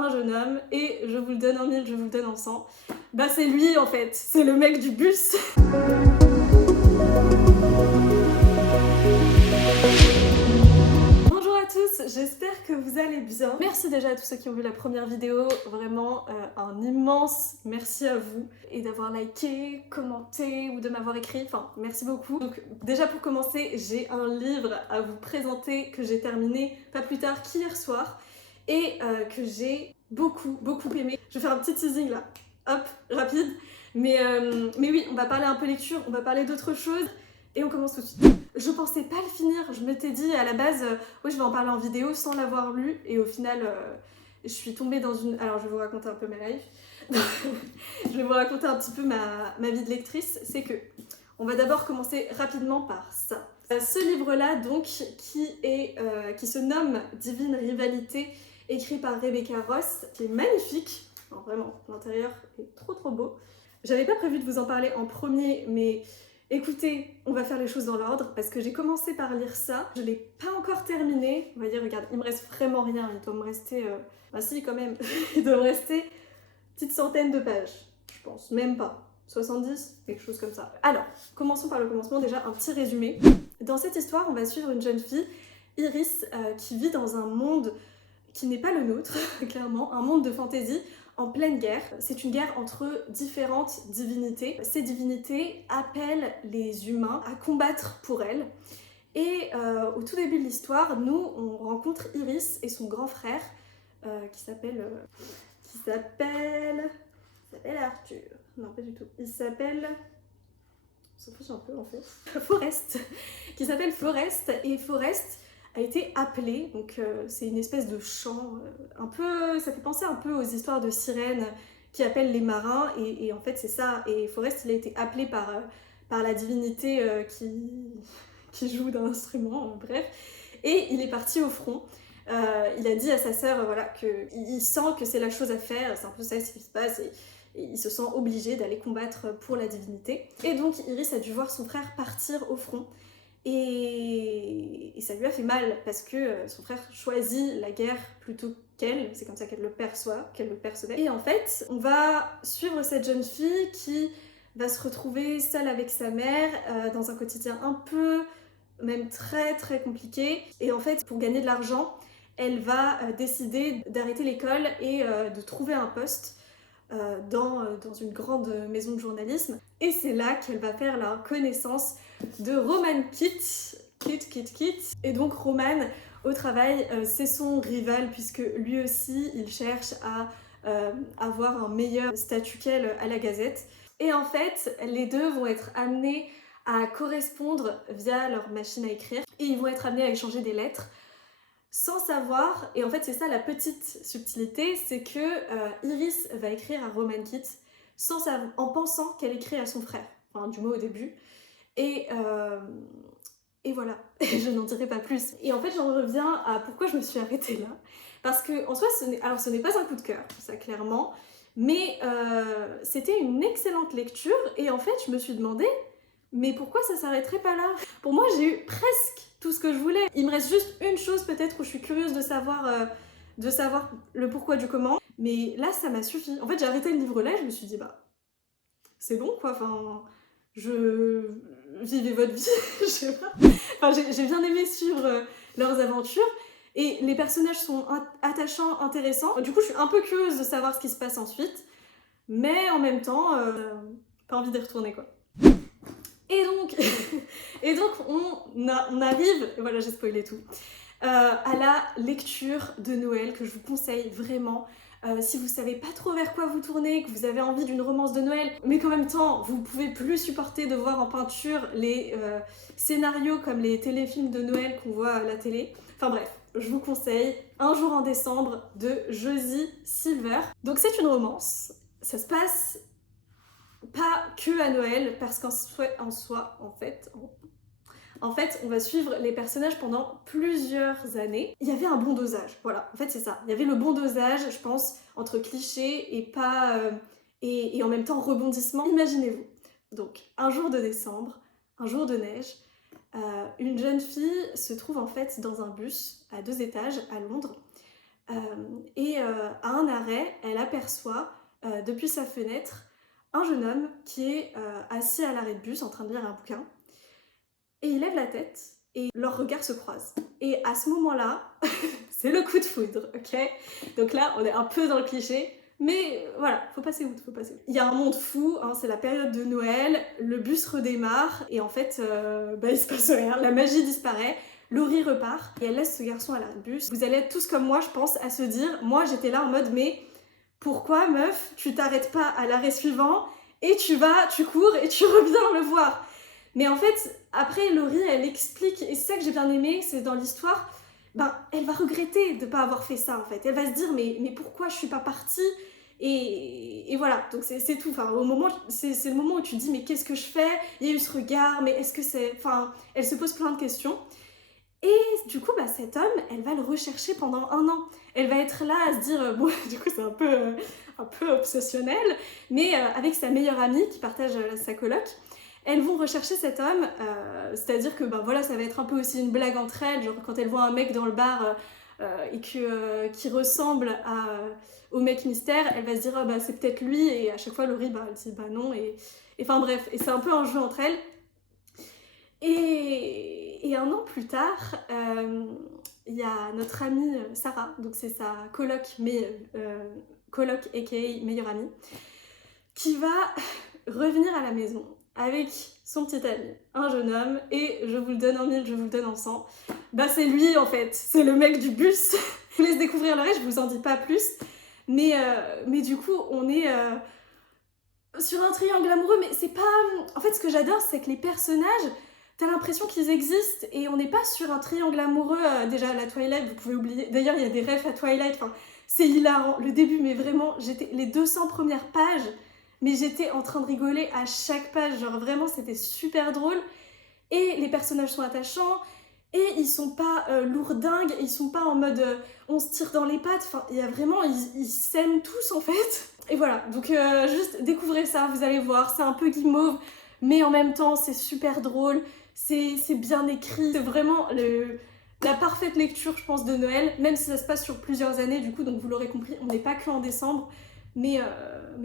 un jeune homme et je vous le donne en 1000, je vous le donne en 100. Bah c'est lui en fait, c'est le mec du bus. Bonjour à tous, j'espère que vous allez bien. Merci déjà à tous ceux qui ont vu la première vidéo, vraiment un immense merci à vous et d'avoir liké, commenté ou de m'avoir écrit, enfin merci beaucoup. Donc déjà pour commencer, j'ai un livre à vous présenter que j'ai terminé pas plus tard qu'hier soir et que j'ai beaucoup aimé. Je vais faire un petit teasing là, hop, rapide. Mais oui, on va parler un peu lecture, on va parler d'autres choses et on commence tout de suite. Je pensais pas le finir, je m'étais dit à la base, oui je vais en parler en vidéo sans l'avoir lu et au final je suis tombée dans une... Alors je vais vous raconter un peu ma life. Je vais vous raconter un petit peu ma vie de lectrice. C'est que on va d'abord commencer rapidement par ça. Ce livre-là donc qui se nomme Divine Rivalité, écrit par Rebecca Ross, qui est magnifique. Alors, vraiment, l'intérieur est trop beau. J'avais pas prévu de vous en parler en premier, mais écoutez, on va faire les choses dans l'ordre parce que j'ai commencé par lire ça. Je l'ai pas encore terminé. On va dire, regarde, il me reste vraiment rien. Il doit me rester... Bah si, quand même. Il doit me rester une petite centaine de pages, je pense. Même pas. 70, quelque chose comme ça. Alors, commençons par le commencement. Déjà, un petit résumé. Dans cette histoire, on va suivre une jeune fille, Iris, qui vit dans un monde qui n'est pas le nôtre, clairement, un monde de fantaisie en pleine guerre. C'est une guerre entre différentes divinités. Ces divinités appellent les humains à combattre pour elles. Et au tout début de l'histoire, nous, on rencontre Iris et son grand frère, qui s'appelle Arthur. Non, pas du tout. Il s'appelle... On s'en fiche un peu en fait. Forest. Qui s'appelle Forest. Et Forest a été appelé, donc c'est une espèce de chant, un peu, ça fait penser un peu aux histoires de sirènes qui appellent les marins, et en fait c'est ça, et Forest il a été appelé par la divinité qui joue d'un instrument, bref, et il est parti au front. Il a dit à sa sœur voilà, qu'il sent que c'est la chose à faire, c'est un peu ça ce qui se passe, et il se sent obligé d'aller combattre pour la divinité. Et donc Iris a dû voir son frère partir au front. Et ça lui a fait mal parce que son frère choisit la guerre plutôt qu'elle, c'est comme ça qu'elle le percevait. Et en fait, on va suivre cette jeune fille qui va se retrouver seule avec sa mère dans un quotidien un peu, même très compliqué. Et en fait, pour gagner de l'argent, elle va décider d'arrêter l'école et de trouver un poste dans une grande maison de journalisme. Et c'est là qu'elle va faire la connaissance de Roman Kit. Et donc Roman, au travail, c'est son rival puisque lui aussi, il cherche à avoir un meilleur statut qu'elle à la Gazette. Et en fait, les deux vont être amenés à correspondre via leur machine à écrire et ils vont être amenés à échanger des lettres sans savoir, et en fait c'est ça la petite subtilité, c'est que Iris va écrire à Roman Kit en pensant qu'elle écrit à son frère, enfin du moins au début, et voilà, je n'en dirai pas plus. Et en fait j'en reviens à pourquoi je me suis arrêtée là, parce que en soi ce n'est pas un coup de cœur, ça clairement, mais c'était une excellente lecture, et en fait je me suis demandé, mais pourquoi ça s'arrêterait pas là? Pour moi j'ai eu presque tout ce que je voulais. Il me reste juste une chose peut-être où je suis curieuse de savoir le pourquoi du comment. Mais là, ça m'a suffi. En fait, j'ai arrêté le livre là et je me suis dit, bah, c'est bon quoi, enfin, vivez votre vie, je sais pas. Enfin, j'ai bien aimé suivre leurs aventures et les personnages sont attachants, intéressants. Du coup, je suis un peu curieuse de savoir ce qui se passe ensuite. Mais en même temps, pas envie d'y retourner quoi. Et donc on arrive, voilà j'ai spoilé tout, à la lecture de Noël que je vous conseille vraiment. Si vous savez pas trop vers quoi vous tourner, que vous avez envie d'une romance de Noël, mais qu'en même temps vous pouvez plus supporter de voir en peinture les scénarios comme les téléfilms de Noël qu'on voit à la télé. Enfin bref, je vous conseille Un jour en décembre de Josie Silver. Donc c'est une romance, ça se passe pas que à Noël, parce qu'en soi, en fait, on va suivre les personnages pendant plusieurs années. Il y avait un bon dosage, voilà, en fait c'est ça. Il y avait le bon dosage, je pense, entre clichés et pas... et en même temps rebondissement. Imaginez-vous, donc, un jour de décembre, un jour de neige, une jeune fille se trouve en fait dans un bus à 2 étages à Londres. À un arrêt, elle aperçoit depuis sa fenêtre un jeune homme qui est assis à l'arrêt de bus en train de lire un bouquin. Et il lève la tête et leurs regards se croisent. Et à ce moment-là, c'est le coup de foudre, ok? Donc là, on est un peu dans le cliché, mais voilà, faut passer outre, faut passer outre. Il y a un monde fou, hein, c'est la période de Noël, le bus redémarre, et en fait, il se passe rien, la magie disparaît, Laurie repart, et elle laisse ce garçon à l'arrêt de bus. Vous allez être tous comme moi, je pense, à se dire, moi j'étais là en mode, mais pourquoi, meuf, tu t'arrêtes pas à l'arrêt suivant, et tu cours, et tu reviens le voir? Mais en fait, après, Laurie, elle explique, et c'est ça que j'ai bien aimé, c'est dans l'histoire, elle va regretter de ne pas avoir fait ça, en fait. Elle va se dire, mais pourquoi je suis pas partie? Et voilà, donc c'est tout. Enfin, c'est le moment où tu te dis, mais qu'est-ce que je fais? Il y a eu ce regard, mais est-ce que c'est... Enfin, elle se pose plein de questions. Et du coup, cet homme, elle va le rechercher pendant 1 an. Elle va être là à se dire, bon, du coup, c'est un peu obsessionnel, mais avec sa meilleure amie qui partage sa coloc, elles vont rechercher cet homme, c'est-à-dire que voilà, ça va être un peu aussi une blague entre elles, genre quand elles voient un mec dans le bar et qui ressemble au mec mystère, elle va se dire c'est peut-être lui, et à chaque fois Laurie elle dit non, et enfin bref, et c'est un peu un jeu entre elles. Et 1 an plus tard, il y a notre amie Sarah, donc c'est sa coloc, coloc aka meilleure amie, qui va revenir à la maison avec son petit ami, un jeune homme, et je vous le donne en 1000, je vous le donne en 100. C'est lui en fait, c'est le mec du bus. Je vous laisse découvrir le reste, je vous en dis pas plus. Mais du coup, on est sur un triangle amoureux, mais c'est pas... En fait, ce que j'adore, c'est que les personnages, t'as l'impression qu'ils existent, et on n'est pas sur un triangle amoureux, déjà la Twilight, vous pouvez oublier. D'ailleurs, il y a des refs à Twilight, enfin, c'est hilarant, le début, mais vraiment, les 200 premières pages, mais j'étais en train de rigoler à chaque page, genre vraiment c'était super drôle, et les personnages sont attachants, et ils sont pas lourdingues, ils sont pas en mode on se tire dans les pattes, enfin il y a vraiment, ils s'aiment tous en fait, et voilà, donc juste découvrez ça, vous allez voir, c'est un peu guimauve, mais en même temps c'est super drôle, c'est bien écrit, c'est vraiment la parfaite lecture je pense de Noël, même si ça se passe sur plusieurs années du coup, donc vous l'aurez compris, on n'est pas que en décembre, mais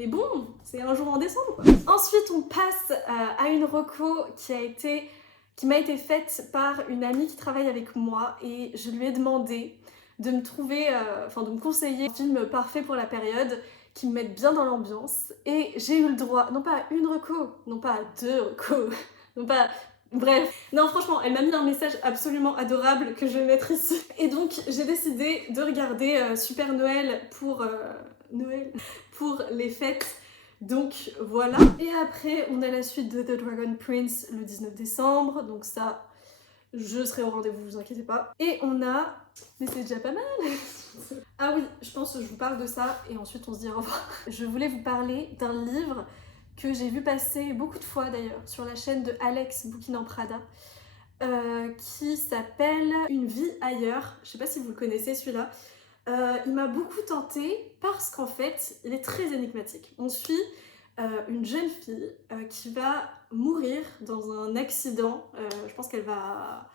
bon, c'est un jour en décembre quoi. Ensuite, on passe à une reco qui m'a été faite par une amie qui travaille avec moi, et je lui ai demandé de me trouver, de me conseiller un film parfait pour la période, qui me mette bien dans l'ambiance, et j'ai eu le droit, non pas à une reco, non pas à 2 recos, non pas... Bref, non franchement, elle m'a mis un message absolument adorable que je vais mettre ici. Et donc, j'ai décidé de regarder Super Noël pour les fêtes. Donc voilà. Et après, on a la suite de The Dragon Prince le 19 décembre. Donc ça, je serai au rendez-vous, vous inquiétez pas. Et on a... Mais c'est déjà pas mal. Ah oui, je pense que je vous parle de ça et ensuite on se dit au revoir. Je voulais vous parler d'un livre que j'ai vu passer beaucoup de fois d'ailleurs sur la chaîne de Alex Bouquin en Prada, qui s'appelle Une vie ailleurs. Je sais pas si vous le connaissez celui-là. Il m'a beaucoup tenté parce qu'en fait, il est très énigmatique. On suit une jeune fille qui va mourir dans un accident. Je pense qu'elle va...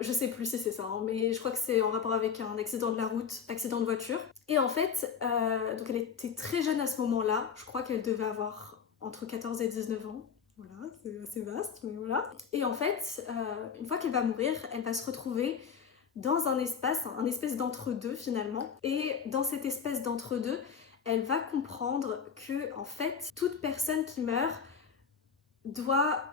je sais plus si c'est ça, hein, mais je crois que c'est en rapport avec un accident de la route, accident de voiture. Et en fait, donc elle était très jeune à ce moment-là. Je crois qu'elle devait avoir entre 14 et 19 ans. Voilà, c'est assez vaste, mais voilà. Et en fait, une fois qu'elle va mourir, elle va se retrouver dans un espèce d'entre-deux finalement. Et dans cette espèce d'entre-deux, elle va comprendre que en fait, toute personne qui meurt doit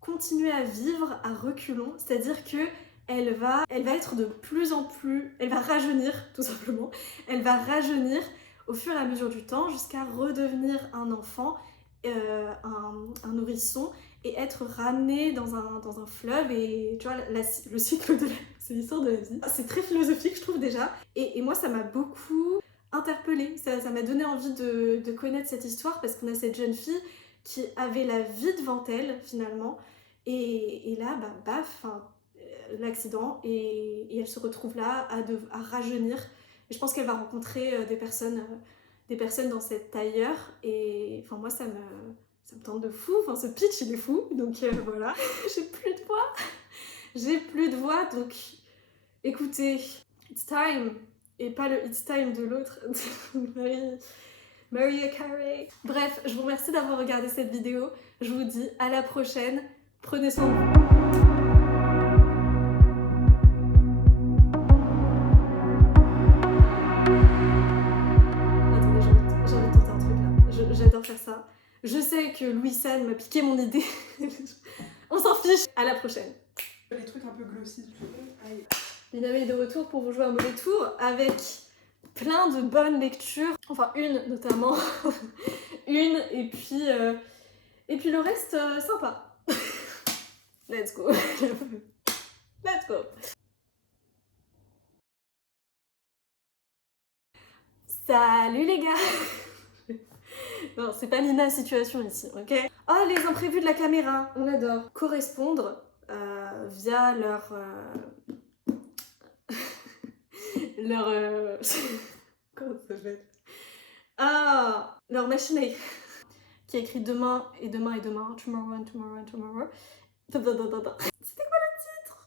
continuer à vivre à reculons, c'est-à-dire que elle va être de plus en plus... Elle va rajeunir, tout simplement. Elle va rajeunir au fur et à mesure du temps jusqu'à redevenir un enfant, un nourrisson, et être ramenée dans un fleuve, et tu vois, le cycle de la... C'est l'histoire de la vie. C'est très philosophique, je trouve, déjà. Et moi, ça m'a beaucoup interpellée. Ça m'a donné envie de connaître cette histoire, parce qu'on a cette jeune fille qui avait la vie devant elle, finalement, et là, baf, l'accident, et elle se retrouve là à rajeunir. Et je pense qu'elle va rencontrer des personnes dans cette tailleur, et enfin moi ça me tente de fou, enfin ce pitch il est fou, donc voilà. J'ai plus de voix, donc écoutez, it's time et pas le It's Time de l'autre, de Mariah Carey. Bref, je vous remercie d'avoir regardé cette vidéo. Je vous dis à la prochaine. Prenez soin de vous. Attendez, j'ai envie de tenter un truc là. J'adore faire ça. Je sais que Louis San m'a piqué mon idée. On s'en fiche. À la prochaine. Les trucs un peu glossy, tu veux. Allez. Lina est de retour pour vous jouer un mauvais tour avec plein de bonnes lectures. Enfin, une notamment. Une, et puis le reste, sympa. Let's go. Let's go. Salut les gars. Non, c'est pas Lina situation ici, ok? Oh, les imprévus de la caméra, on adore. Correspondre via leur... Comment ça s'appelle? Ah, leur machine à écrire. Qui a écrit demain et demain et demain, tomorrow and tomorrow and tomorrow. C'était quoi